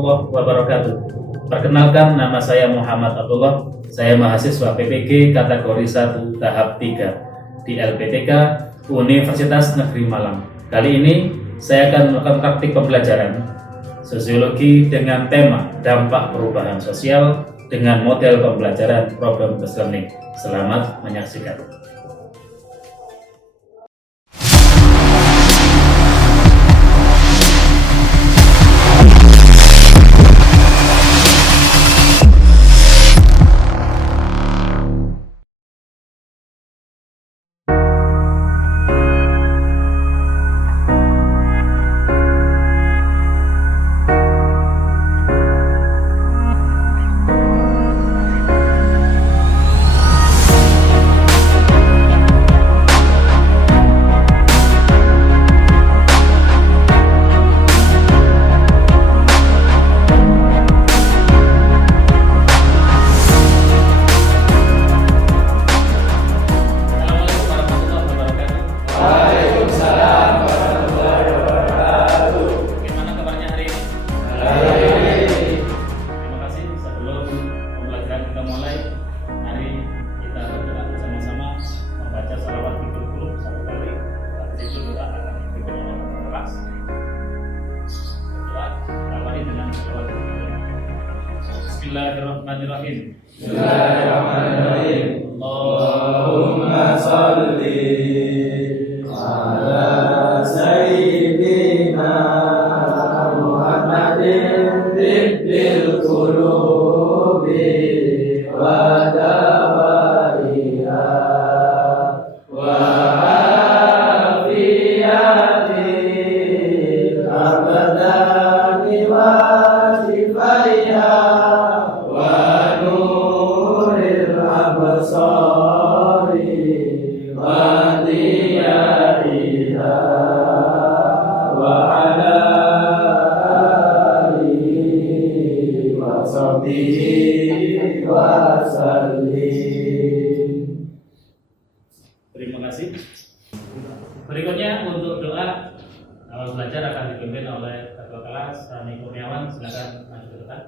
warahmatullahi wabarakatuh. Perkenalkan, nama saya Muhammad Abdullah. Saya mahasiswa PPG kategori 1 tahap 3 di LPTK Universitas Negeri Malang. Kali ini saya akan melakukan praktik pembelajaran sosiologi dengan tema dampak perubahan sosial dengan model pembelajaran problem-based learning. Selamat menyaksikan. Bismillahirrahmanirrahim. Bismillahirrahmanirrahim. Allahumma salli ala sayyidina Muhammadin tibbil qulubi wa dawaiha wa afiyatil abadani wa shifaiha Terima kasih. Berikutnya untuk doa awal belajar akan dipimpin oleh ketua kelas Rani Kurniawan. Silakan maju ke depan.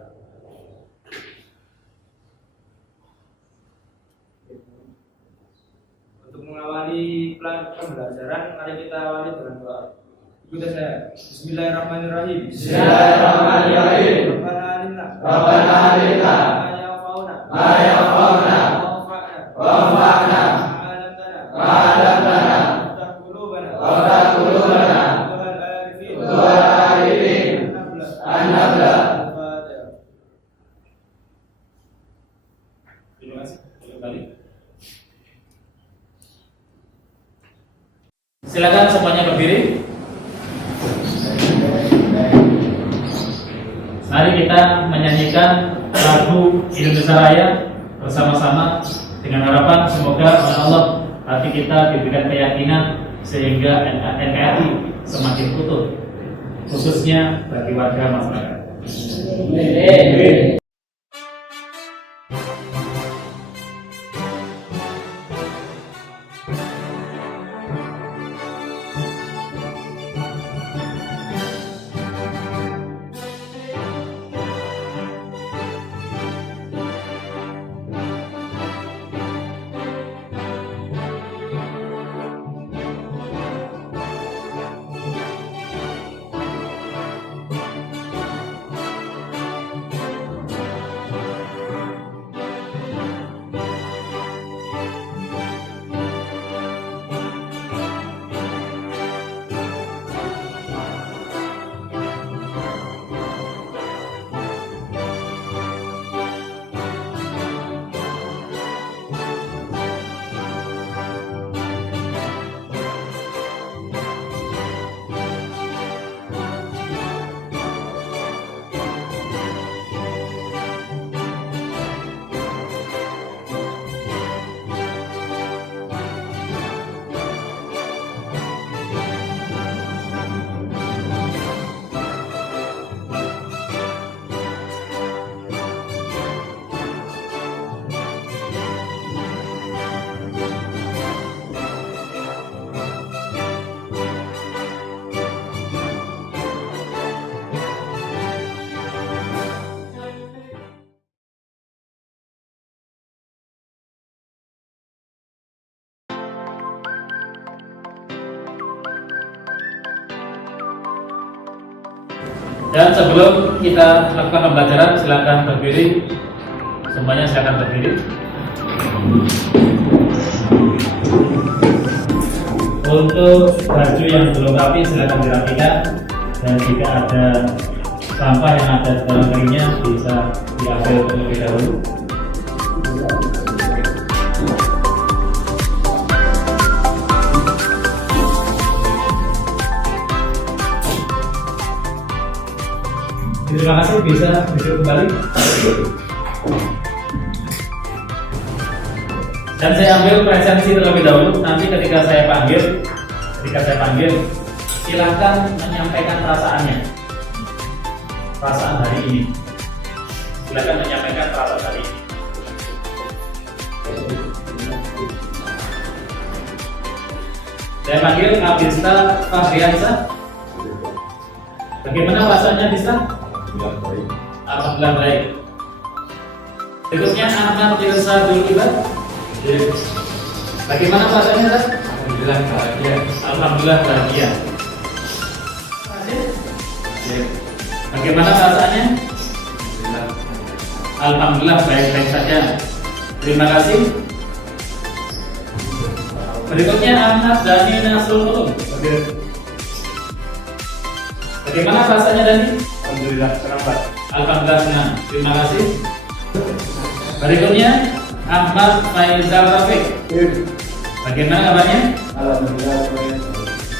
Untuk mengawali pembelajaran, mari kita awali dengan doa. Ikuti saya. Bismillahirrahmanirrahim. Bismillahirrahmanirrahim. Rabbana alimna. Rabbana alimna. Ma yanfa'una. Ma yanfa'una. Wanfa'na. Ma'alamtana. Waftah qulubana. Waftah qulubana. Tuhal arifin. Tuhal arifin. An-nabla. Al-Fatihah. Terima kasih. Kembali. Silakan semuanya berdiri. Mari kita menyanyikan lagu Indonesia Raya bersama-sama dengan harapan semoga oleh Allah hati kita diberikan keyakinan sehingga NKRI semakin utuh, khususnya bagi warga masyarakat. Dan sebelum kita lakukan pembelajaran, silakan berdiri. Semuanya silakan berdiri. Untuk baju yang belum rapi silakan dirapikan, dan jika ada sampah yang ada di dalam ringnya bisa diambil terlebih dahulu. Terima kasih, bisa duduk kembali. Dan saya ambil presensi terlebih dahulu. Nanti ketika saya panggil, silakan menyampaikan perasaannya. Perasaan hari ini. Silakan menyampaikan perasaan hari ini. Saya panggil Abista Fabriansa. Bagaimana perasaannya, Abista? Alhamdulillah baik. Berikutnya Ahmad Tirsa Dulkibat. Bagaimana perasaannya, Ustaz? Alhamdulillah bahagia. Alhamdulillah bahagia. Bagaimana perasaannya? Alhamdulillah baik-baik saja. Terima kasih. Berikutnya Ahmad Dhani Nasrul Ulum. Bagaimana rasanya, Dhani? Alhamdulillah senang Pak. Alhamdulillah senang. Terima kasih. Berikutnya Ahmad Faizal Rafiq. Bagaimana kabarnya? Alhamdulillah baik.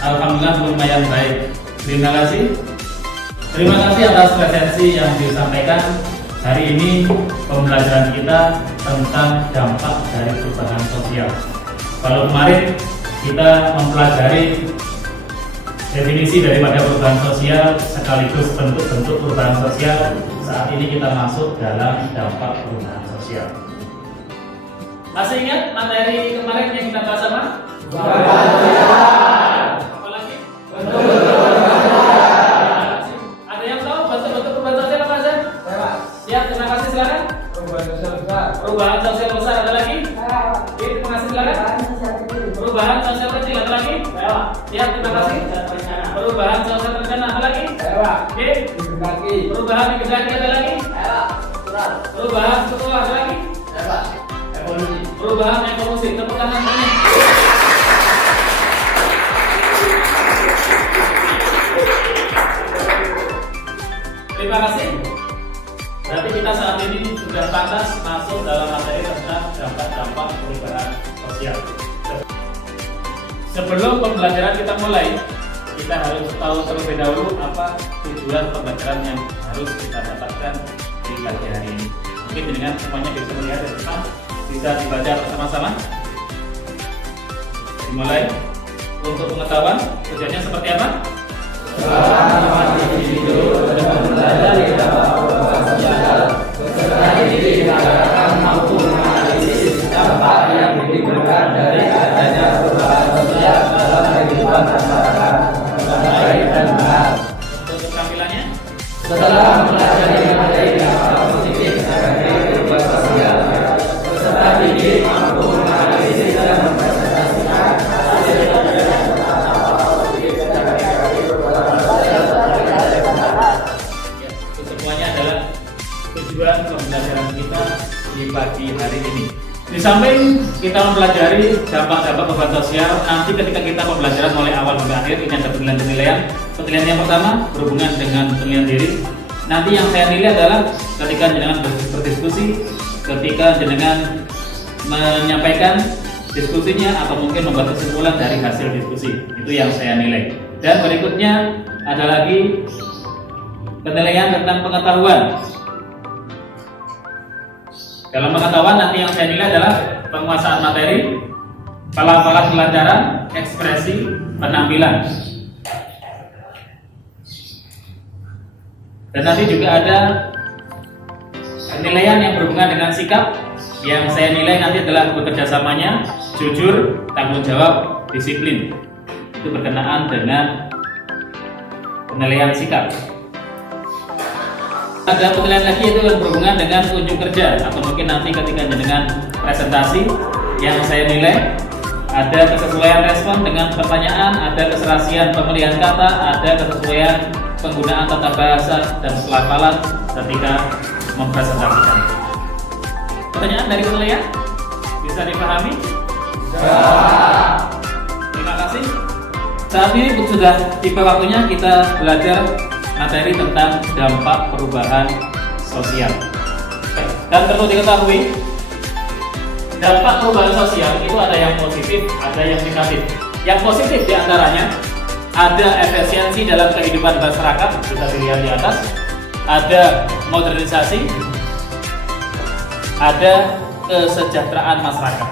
Alhamdulillah lumayan baik. Terima kasih. Terima kasih atas presensi yang disampaikan. Hari ini pembelajaran kita tentang dampak dari perubahan sosial. Kalau kemarin kita mempelajari definisi daripada perubahan sosial sekaligus bentuk-bentuk perubahan sosial, saat ini kita masuk dalam dampak perubahan sosial. Masih ingat materi kemarin yang kita bahas apa? Apa lagi? Ada yang tahu bentuk-bentuk perubahan sosial apa saja? Siap, terima kasih, silakan. Perubahan sosial besar ada lagi? Oke, terima kasih, silakan. Perubahan sosial kecil ada lagi? Siap, terima kasih. Perubahan sosial terencana ada lagi? Oke. Perubahan yang kejaki ada lagi? Perubahan struktural ada lagi? Perubahan evolusi. Tepuk tangan semuanya. Terima kasih. Berarti kita saat ini sudah pantas masuk dalam materi tentang dampak-dampak perubahan sosial. Sebelum pembelajaran kita mulai, kita harus tahu terlebih dahulu apa tujuan pembelajaran yang harus kita dapatkan di pagi hari ini. Mungkin dengan semuanya bisa melihat di depan, bisa dibaca bersama-sama. Dimulai. Untuk pengetahuan, tujuannya seperti apa? Dampak yang ditimbulkan dari adanya perubahan sosial dalam kehidupan masyarakat baik dan benar. Untuk keterampilannya, Setelah mempelajari materi dampak positif dari perubahan sosial, peserta didik mampu menganalisis dan mempresentasikan hasil ya, itu semuanya adalah tujuan pembelajaran kita di pagi hari ini. Di samping kita mempelajari dampak-dampak perubahan sosial, nanti ketika kita pembelajaran mulai awal hingga akhir ini ada penilaian-penilaian. Penilaian yang pertama berhubungan dengan penilaian diri. Nanti yang saya nilai adalah ketika jenengan berdiskusi, ketika jenengan menyampaikan diskusinya atau mungkin membuat kesimpulan dari hasil diskusi. Itu yang saya nilai. Dan berikutnya ada lagi penilaian tentang pengetahuan. Dalam pengetahuan nanti yang saya nilai adalah penguasaan materi, pelafalan pelajaran, ekspresi, penampilan. Dan nanti juga ada penilaian yang berhubungan dengan sikap. Yang saya nilai nanti adalah bekerjasamanya, jujur, tanggung jawab, disiplin. Itu berkenaan dengan penilaian sikap. Ada penilaian lagi itu yang berhubungan dengan unjuk kerja, atau mungkin nanti ketika dengan presentasi yang saya nilai ada kesesuaian respon dengan pertanyaan, ada keserasian pemilihan kata, ada kesesuaian penggunaan tata bahasa dan pelafalan ketika mempresentasikan. Pertanyaan dari Lea bisa dipahami? Terima kasih. Saat ini sudah tiba waktunya kita belajar materi tentang dampak perubahan sosial. Dan perlu diketahui, dampak perubahan sosial itu ada yang positif, ada yang negatif. Yang positif diantaranya ada efisiensi dalam kehidupan masyarakat, kita lihat di atas, ada modernisasi, ada kesejahteraan masyarakat.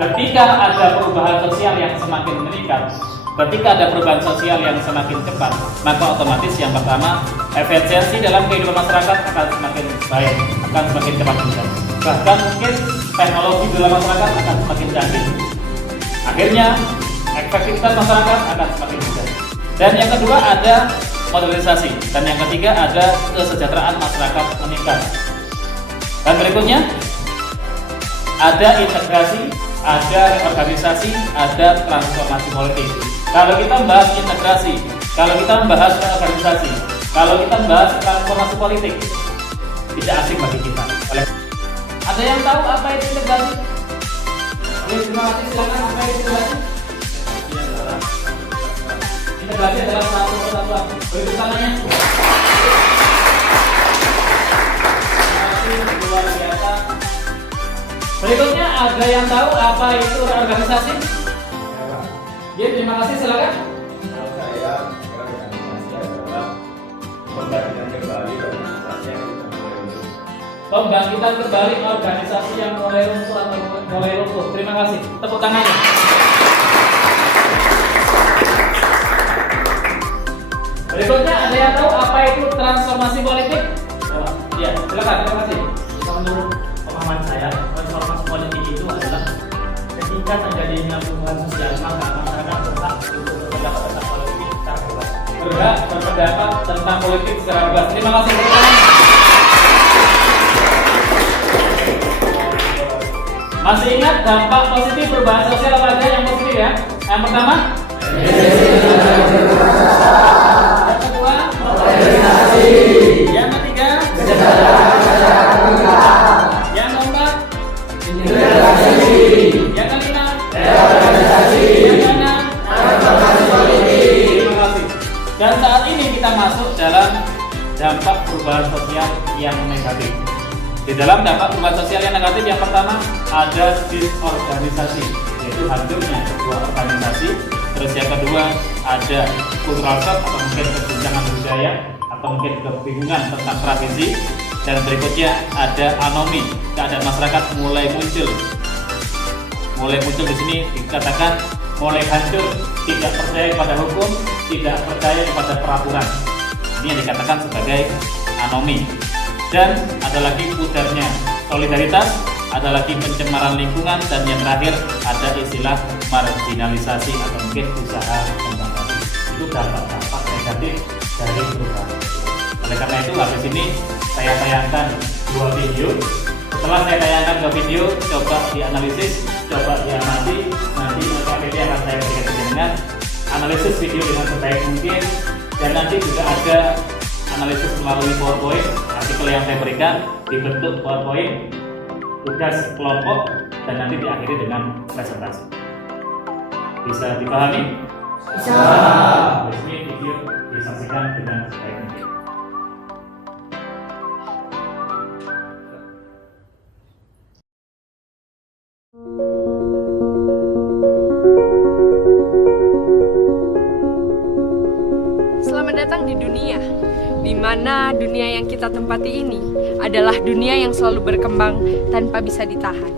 Ketika ada perubahan sosial yang semakin meningkat, ketika ada perubahan sosial yang semakin cepat, maka otomatis yang pertama, efisiensi dalam kehidupan masyarakat akan semakin baik, akan semakin cepat juga. Bahkan mungkin teknologi dalam masyarakat akan semakin canggih. Akhirnya, efektivitas masyarakat akan semakin mudah. Dan yang kedua ada modernisasi, dan yang ketiga ada kesejahteraan masyarakat meningkat. Dan berikutnya ada integrasi, ada organisasi, ada transformasi politik. Kalau kita membahas integrasi, kalau kita membahas organisasi, kalau kita membahas transformasi politik, tidak asing bagi kita. Ada yang tahu apa itu integrasi? Terima kasih, silakan. Apa itu integrasi? Integrasi adalah satu persatuan. Berikut tangannya. Luar biasa. Berikutnya ada yang tahu apa itu organisasi? Ya, terima kasih, silakan. Saya organisasi adalah pembangkitan kembali organisasi yang sudah mulai runtuh. Pembangkitan kembali organisasi yang mulai runtuh atau mulai runtuh. Terima kasih. Tepuk tangannya. Berikutnya ada yang tahu apa itu transformasi politik? Ya, silakan. Terima kasih. Menurut pemahaman saya, transformasi politik itu adalah ketika terjadinya perubahan sosial, maka masyarakat berhak untuk berpendapat tentang politik secara bebas. Berhak berpendapat tentang politik secara bebas. Terima kasih. Masih ingat dampak positif perubahan sosial apa aja yang positif ya? Yang pertama, yang kedua, organisasi. Yang ketiga, yang keempat, integrasi. Yang kelima, organisasi. Yang keenam, transformasi politik. Terima kasih. Dan saat ini kita masuk dalam dampak perubahan sosial yang negatif. Di dalam dampak perubahan sosial yang negatif, yang pertama ada disorganisasi, yaitu hancurnya sebuah organisasi. Terus yang kedua ada cultural shock atau mungkin kesenjangan budaya atau mungkin kebingungan tentang tradisi. Dan berikutnya ada anomi, keadaan masyarakat mulai muncul. Mulai muncul di sini dikatakan mulai hancur, tidak percaya kepada hukum, tidak percaya kepada peraturan. Ini yang dikatakan sebagai anomi. Dan ada lagi pudarnya solidaritas, ada lagi pencemaran lingkungan, dan yang terakhir ada istilah marginalisasi atau mungkin usaha pembangkang. Itu dampak-dampak negatif dari perubahan. Oleh karena itu habis ini saya tayangkan 2 video. Setelah saya tayangkan 2 video, coba dianalisis, coba diamati. Nanti KPP akan saya berikan dengan analisis video dengan sebaik mungkin, dan nanti juga ada analisis melalui PowerPoint. Artikel yang saya berikan dibentuk PowerPoint, tugas kelompok, dan nanti diakhiri dengan presentasi. Bisa dipahami? Bisa. Ini video disaksikan dengan sebaik mungkin. Selamat datang di dunia, di mana dunia yang kita tempati ini adalah dunia yang selalu berkembang tanpa bisa ditahan.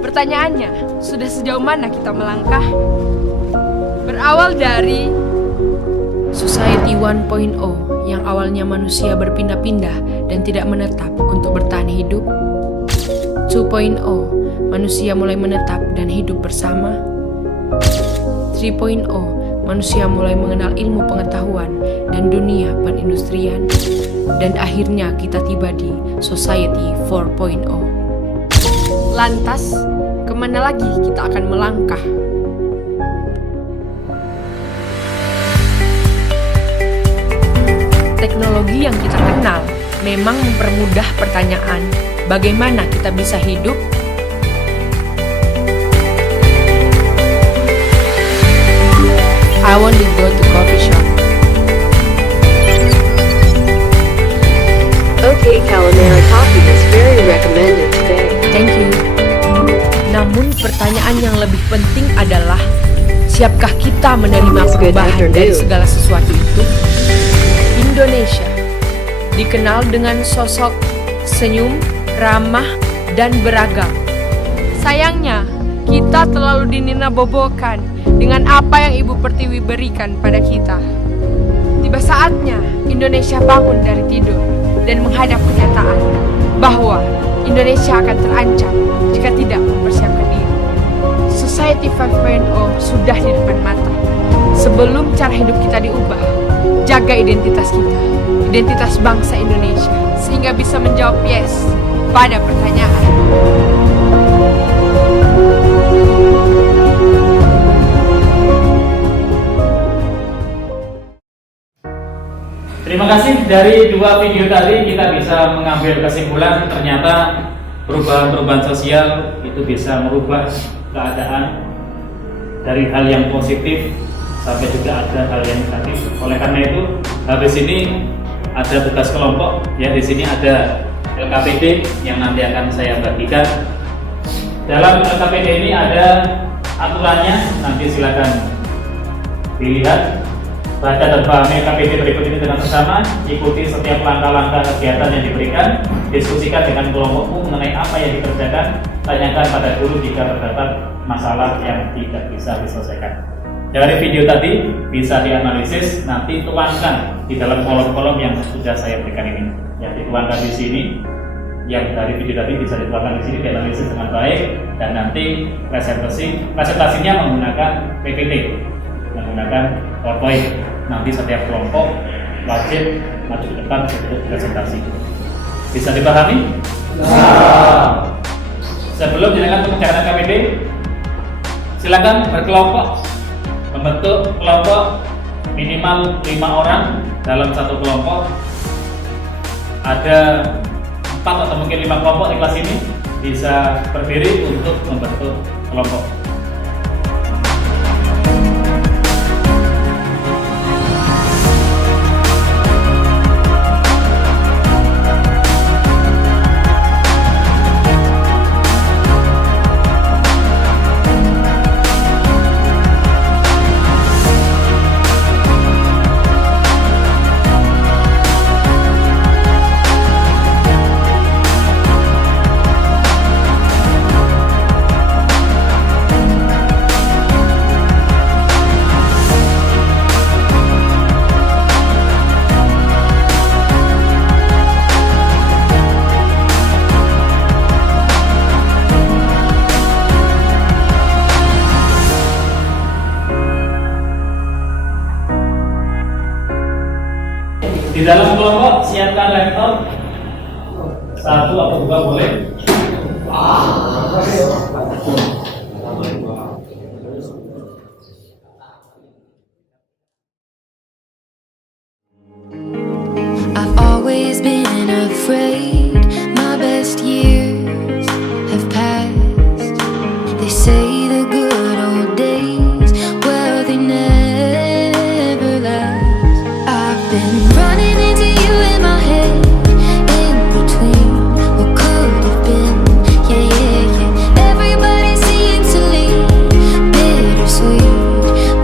Pertanyaannya, sudah sejauh mana kita melangkah? Berawal dari Society 1.0 yang awalnya manusia berpindah-pindah dan tidak menetap untuk bertahan hidup. 2.0, manusia mulai menetap dan hidup bersama. 3.0, manusia mulai mengenal ilmu pengetahuan dan dunia perindustrian. Dan akhirnya kita tiba di Society 4.0. Lantas, kemana lagi kita akan melangkah? teknologi yang kita kenal memang mempermudah pertanyaan, bagaimana kita bisa hidup? I want to go to coffee shop. Okay, calamari coffee is very recommended today. Thank you. Namun pertanyaan yang lebih penting adalah, siapkah kita menerima perubahan dari segala sesuatu itu? Indonesia dikenal dengan sosok senyum, ramah, dan beragam. Sayangnya, kita terlalu dininabobokan dengan apa yang Ibu Pertiwi berikan pada kita. Tiba saatnya Indonesia bangun dari tidur dan menghadap kenyataan bahwa Indonesia akan terancam jika tidak mempersiapkan diri. Society 5.0 sudah di depan mata. Sebelum cara hidup kita diubah, jaga identitas kita, identitas bangsa Indonesia, sehingga bisa menjawab yes pada pertanyaan. Terima kasih. Dari dua video tadi kita bisa mengambil kesimpulan ternyata perubahan-perubahan sosial itu bisa merubah keadaan dari hal yang positif sampai juga ada hal yang negatif. Oleh karena itu, habis ini ada tugas kelompok ya, di sini ada LKPD yang nanti akan saya bagikan. Dalam LKPD ini ada aturannya, nanti silakan dilihat. Baca dan pahami LKPD berikut ini dengan bersama, ikuti setiap langkah-langkah kegiatan yang diberikan, diskusikan dengan kelompokmu mengenai apa yang dikerjakan, tanyakan pada guru jika terdapat masalah yang tidak bisa diselesaikan. Dari video tadi bisa dianalisis, nanti tuangkan di dalam kolom-kolom yang sudah saya berikan ini. Yang dituangkan di sini, yang dari video tadi bisa dituangkan di sini, dianalisis dengan baik, dan nanti presentasinya menggunakan PPT, menggunakan PowerPoint. Nanti setiap kelompok wajib maju ke depan untuk presentasi. Bisa dipahami? Nah. Sebelum dilakukan pembicaraan KPD, silakan berkelompok, membentuk kelompok minimal 5 orang dalam satu kelompok. Ada 4 atau mungkin 5 kelompok di kelas ini, bisa berdiri untuk membentuk kelompok. Di dalam kelompok siapkan laptop 1 atau 2 boleh. I've always been afraid my best years have passed. They say the good old days, well, they never last. I've been running into you in my head, in between what could have been. Yeah, yeah, yeah. Everybody seems to leave bittersweet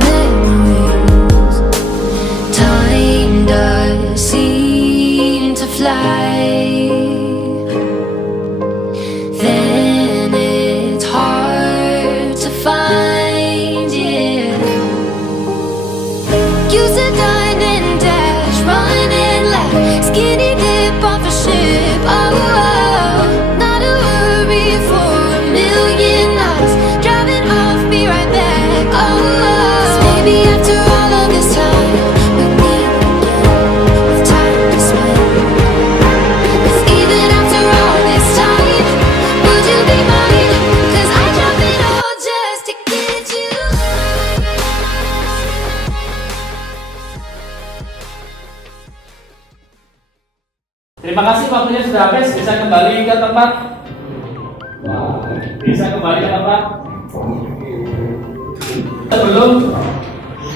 memories. Time does seem to fly. Then it's hard to find, yeah. You said dine and dash, run and laugh, skinny dip off a ship. Oh, not a worry for a million nights, driving off, be right back. Oh, 'cause maybe after all of this time we'll meet again with time to spend. 'Cause sudah habis, bisa kembali ke tempat. Bisa kembali ke tempat. Sebelum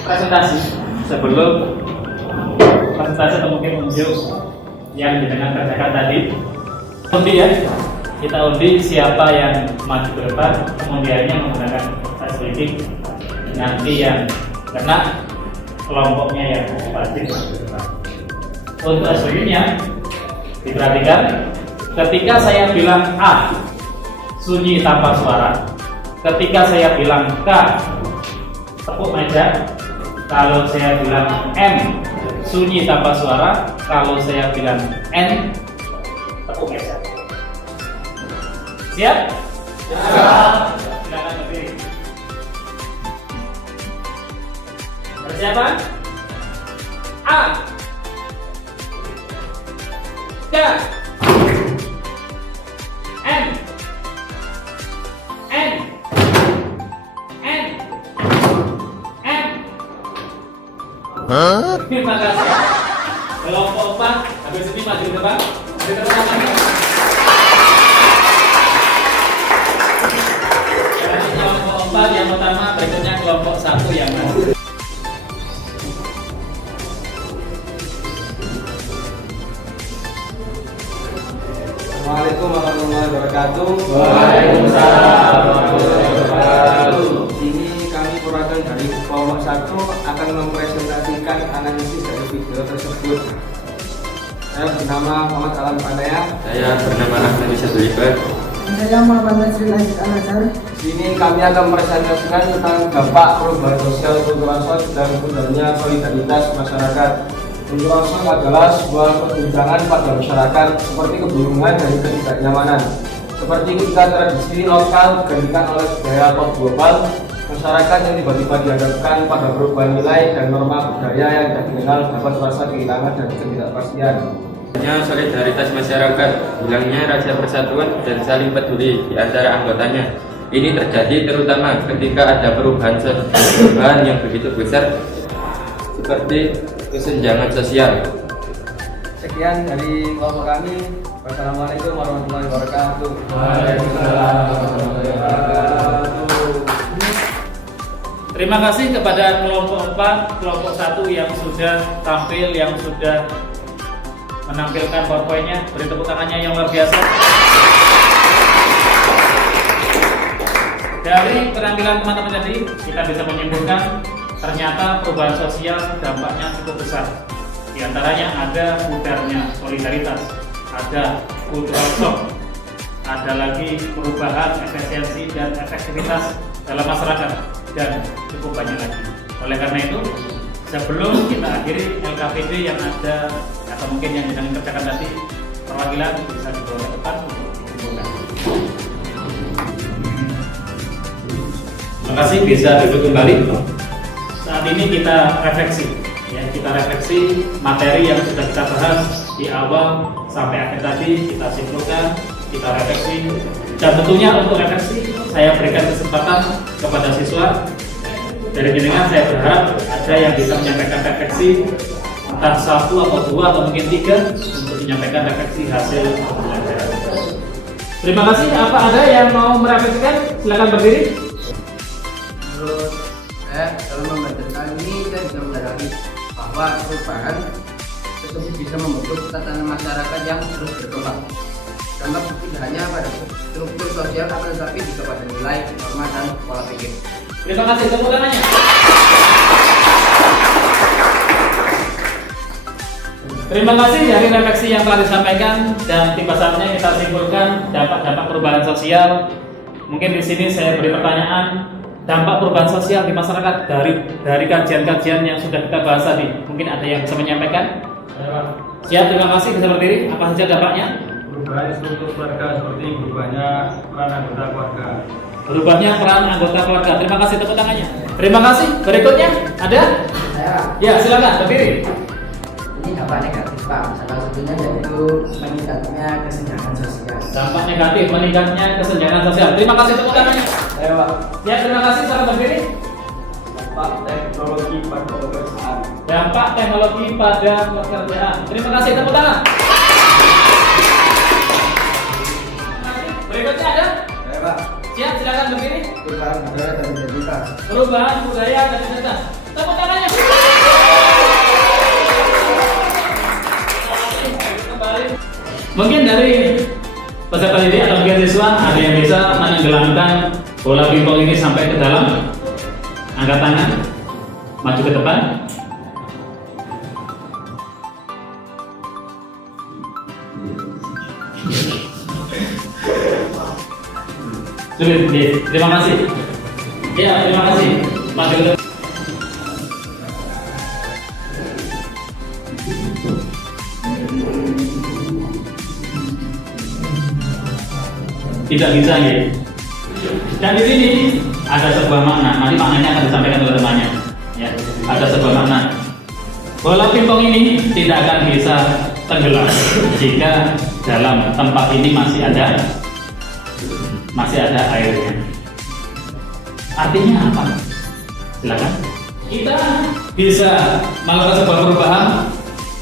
presentasi atau mungkin unjuk yang dengan kerjakan tadi, undi ya, kita undi siapa yang maju ke depan, kemudiannya menggunakan tes lidik. Nanti yang kena kelompoknya yang wajib maju ke depan. Untuk SWI-nya diperhatikan, ketika saya bilang A sunyi tanpa suara, ketika saya bilang K tepuk meja, kalau saya bilang M sunyi tanpa suara, kalau saya bilang N tepuk meja. Siap? Siap. Silakan berdiri. Persiapan? A K M N N M. Terima kasih. Kelompok 4 habis ini maju ke depan. Habis ke depan. Kelompok 4 yang pertama, berikutnya kelompok 1 yang maju. Assalamualaikum warahmatullahi wabarakatuh. Waalaikumsalam warahmatullahi wabarakatuh. Ini kami perwakilan dari kelompok 1 akan mempresentasikan analisis dari video tersebut. Saya bernama Muhammad Alam Panaya. Saya bernama Ahmad Syahriban. Saya Muhammad Nasir Aziz Al-Azhar. Di sini kami akan mempresentasikan tentang dampak perubahan sosial kultural dan budaya solidaritas masyarakat. Kultural shock adalah sebuah perbincangan pada masyarakat seperti kebingungan dan ketidaknyamanan. Seperti ketika tradisi lokal digantikan oleh budaya pop global, masyarakat yang tiba-tiba dihadapkan pada perubahan nilai dan norma budaya yang tidak dikenal dapat merasa kehilangan dan ketidakpastian. Hanya solidaritas masyarakat, hilangnya rasa persatuan dan saling peduli di antara anggotanya. Ini terjadi terutama ketika ada perubahan yang begitu besar seperti kesenjangan sosial. Sekian dari kelompok kami. Wassalamualaikum warahmatullahi wabarakatuh. Waalaikumsalam warahmatullahi wabarakatuh. Terima kasih kepada kelompok 4, kelompok 1 yang sudah tampil, yang sudah menampilkan PowerPoint-nya. Beri tepuk tangannya yang luar biasa. Dari penampilan teman-teman tadi, kita bisa menyimpulkan ternyata perubahan sosial dampaknya cukup besar. Di antaranya ada pudarnya solidaritas, ada cultural shock, ada lagi perubahan efisiensi dan efektivitas dalam masyarakat, dan cukup banyak lagi. Oleh karena itu, sebelum kita akhiri LKPD yang ada atau mungkin yang sedang dikerjakan tadi, perwakilan bisa dibawa ke depan untuk dikumpulkan. Terima kasih, bisa duduk kembali. Saat ini kita refleksi, ya, kita refleksi materi yang sudah kita bahas di awal sampai akhir tadi, kita simpulkan, kita refleksi, dan tentunya untuk refleksi saya berikan kesempatan kepada siswa. Dari jenengan saya berharap ada yang bisa menyampaikan refleksi, entah 1 atau 2 atau mungkin 3 untuk menyampaikan refleksi hasil pembelajaran. Terima kasih. Apa ada yang mau merefleksikan? Silakan berdiri. Menurut saya dalam membaca ini saya bisa menyadari bahwa perubahan tersebut bisa membentuk tatanan masyarakat yang terus berkembang. Dampak tidak hanya pada struktur sosial, akan tetapi juga pada nilai, norma, dan pola pikir. Terima kasih, tepuk tangannya. Terima kasih dari refleksi yang telah disampaikan, dan tiba saatnya kita simpulkan dampak-dampak perubahan sosial. Mungkin di sini saya beri pertanyaan, dampak perubahan sosial di masyarakat dari kajian-kajian yang sudah kita bahas tadi. Mungkin ada yang bisa menyampaikan? Siap, terima kasih, bisa berdiri. Apa saja dampaknya? Perubahan struktur keluarga seperti berubahnya peran anggota keluarga. Berubahnya peran anggota keluarga. Terima kasih, tepuk tangannya. Terima kasih. Berikutnya ada? Ya, silakan berdiri. Ini dampak negatif, Pak. Salah satunya yaitu meningkatnya kesenjangan sosial. Dampak negatif, meningkatnya kesenjangan sosial. Terima kasih, tepuk tangannya. Ayo Pak. Ya, terima kasih, silakan berdiri. Dampak teknologi pada pekerjaan. Dampak teknologi pada pekerjaan. Terima kasih, tepuk tangan. perubahan budaya dari desa. Tepuk tangannya. Kembali. Mungkin dari peserta didik atau mungkin siswa ada yang bisa menenggelamkan bola pingpong ini sampai ke dalam. Angkat tangan, maju ke depan. Sulit, terima kasih. Ya, terima kasih. Maju ke depan. Tidak bisa ya. Dan di sini ada sebuah makna. Nanti maknanya akan disampaikan oleh temannya. Ya, ada sebuah makna. Bola pingpong ini tidak akan bisa tenggelam jika dalam tempat ini masih ada airnya. Artinya apa? Silakan. Kita bisa melakukan sebuah perubahan.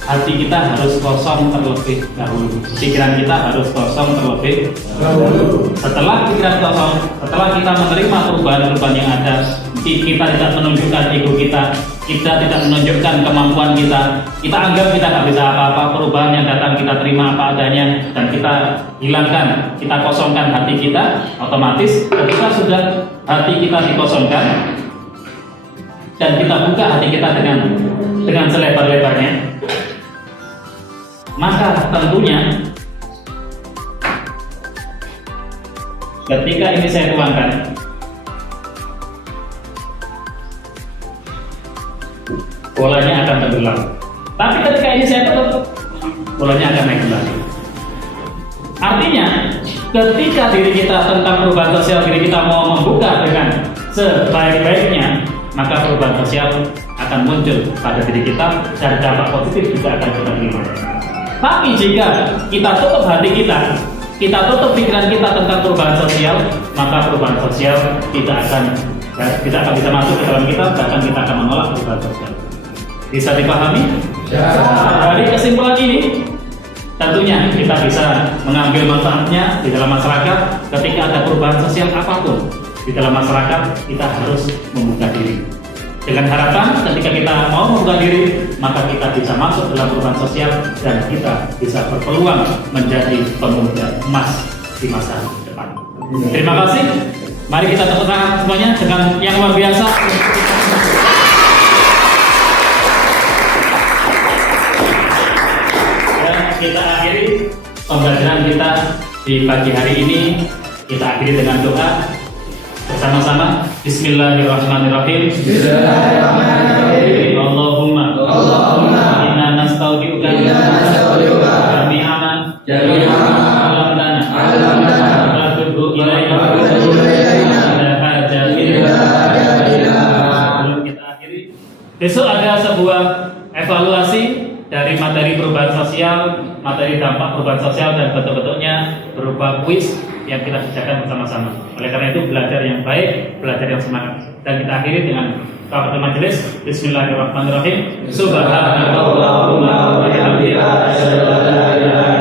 Hati kita harus kosong terlebih dahulu. Pikiran kita harus kosong terlebih dahulu. Setelah pikiran kosong, setelah kita menerima perubahan-perubahan yang ada, kita tidak menunjukkan ego kita tidak menunjukkan kemampuan kita anggap kita tidak bisa apa-apa, perubahan yang datang kita terima apa adanya, dan kita hilangkan, kita kosongkan hati kita, otomatis ketika sudah hati kita dikosongkan dan kita buka hati kita dengan selebar-lebarnya, maka tentunya ketika ini saya tuangkan, bolanya akan tenggelam. Tapi ketika ini saya tutup, bolanya akan naik kembali. Artinya, ketika diri kita tentang perubahan sosial, diri kita mau membuka dengan sebaik-baiknya, maka perubahan sosial akan muncul pada diri kita dan dampak positif juga akan kita terima. Tapi jika kita tutup hati kita tutup pikiran kita tentang perubahan sosial, maka perubahan sosial tidak akan bisa masuk ke dalam kita, bahkan kita akan menolak perubahan sosial. Bisa dipahami? Ya. Dari kesimpulan ini, tentunya kita bisa mengambil manfaatnya di dalam masyarakat. Ketika ada perubahan sosial apapun di dalam masyarakat, kita harus membuka diri. Dengan harapan ketika kita mau membuka diri, maka kita bisa masuk dalam perubahan sosial dan kita bisa berpeluang menjadi pemuda emas di masa depan. Terima kasih. Mari kita tepuk tangan semuanya dengan yang luar biasa. Dan kita akhiri pembelajaran kita di pagi hari ini. Kita akhiri dengan doa bersama-sama. Bismillahirrahmanirrahim. Allahumma inna nastaudiuka jami'an alamdana tubuh ilaina sebelum kita akhiri, besok ada sebuah evaluasi dari materi perubahan sosial, materi dampak perubahan sosial dan bentuk-bentuknya berupa kuis yang kita kerjakan bersama-sama. Oleh karena itu belajar yang baik, belajar yang semangat. Dan kita akhiri dengan kafaratul majelis. Bismillahirrahmanirrahim. Subhanallahumma wa bihamdihi asyhadu an la ilaha